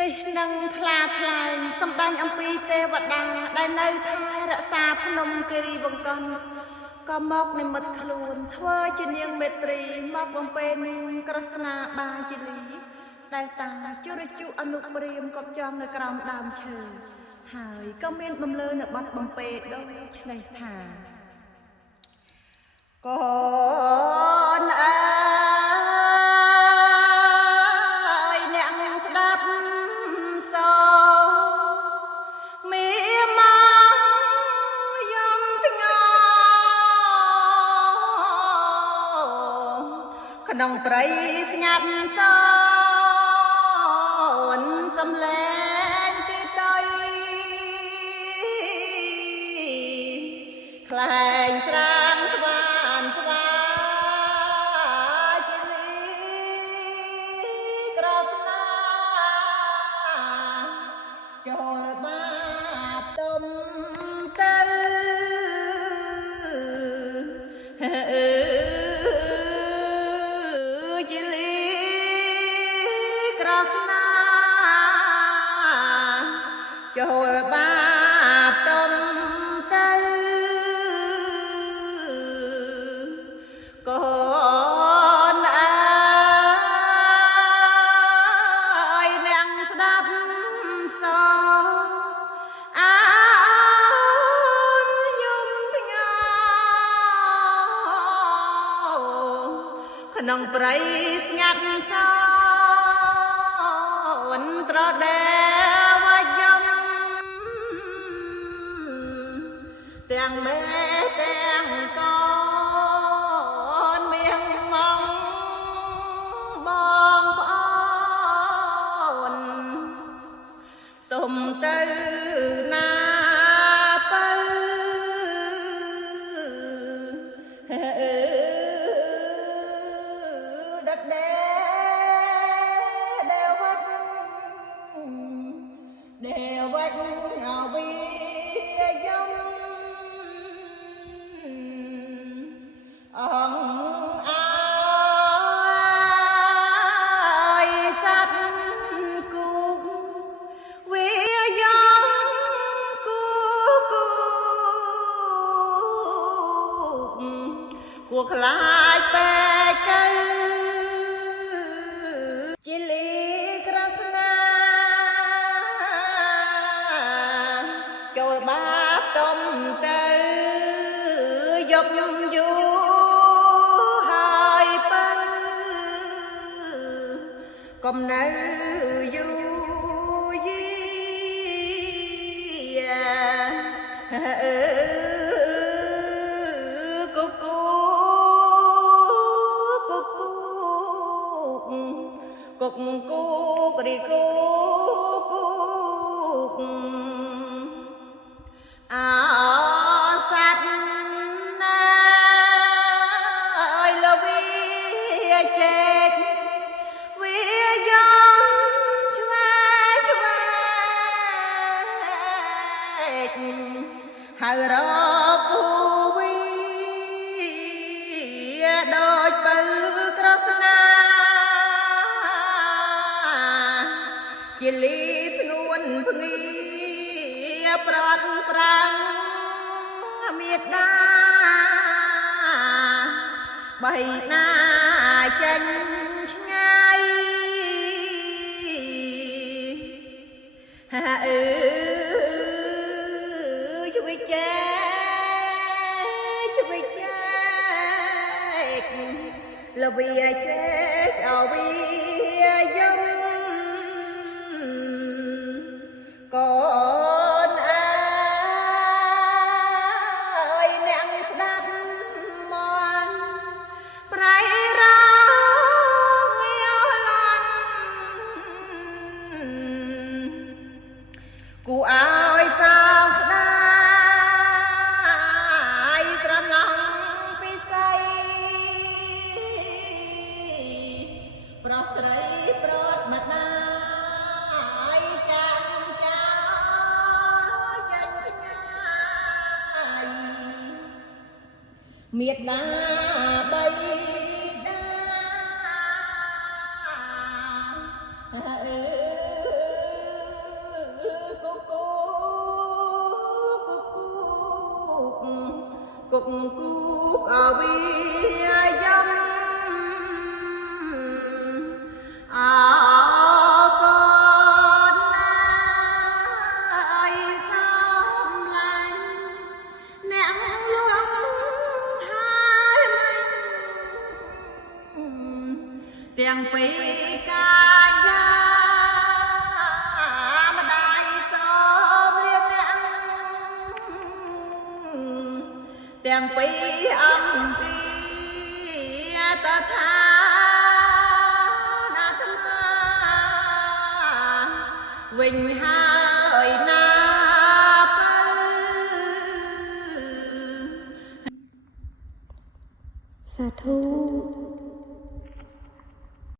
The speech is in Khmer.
នេះនឹងថ្លាថ្លែងសម្ដែងអំពីទេវតាដែលនៅថែរក្សាភ្នំគិរីវង្គន្ធក៏មកនិមិត្តខ្លួនធ្វើជានាងមេត្រីមកបំពេនាងក្រស្នាបាជាលីដែលតាជរជុអនុព្រាមកប់ចំនៅក្រោមដើមឈើហើយក៏មានបំលើនៅបាត់បំពេដូចនេះថាកូនអើយអ្នកស្ដាប់សូមីមកយំធ្ងោក្នុងព្រៃស្ងាត់សូនសំលែងទីដីខ្លែងស្រាងស្វានស្វាជាលីក្រស្នាចូលបាបទុំទៅជាលីក្រស្នាចូលបាបទុំទៅកូនអើយអ្នកស្ដាប់សូអើនយំធ្ងោក្នុងព្រៃស្ងាត់សូនត្រដែវយំទាំងមេទាំងកូនមានមកបងប្អូនទុំទៅណាទៅដិតដែលវត្តអវិយំអង្គអើយសត្វគូវាយំគូគួខ្លាចពេកទៅជាលីក្រស្នាចូលបាបទុំទៅយប់យំយូហើយបើកុំនៅយូយីគូគូគូគូគូគូក្រីគូគូអោសត្វណាយលវីចេកវាយំឆ្វែឆ្វែកហើយរកគូវីដូចបើក្រស្នាជាលីស្ងួនភ្ងីប្រត់ប្រាំងមេដាបៃណាចេញឆ្ងាយជួយចែកលវីចែកអវីយំកូនអើយអ្នកស្ដាប់មកប្រៃរងយោលន់គូអើយសោកស្ដាយស្រណំពិសីប្រោះត្រីប្រត់មកដាមេដាបៃតា អើ កគូអវិយមអកូនណាយសំឡាញ់អ្នកលំហើយមិនទាំងពីរកាយាម្ដាយសូមលៀនអ្នកទាំងពីរអំពីតថាអាត្មាវិញហើយណាសាធុ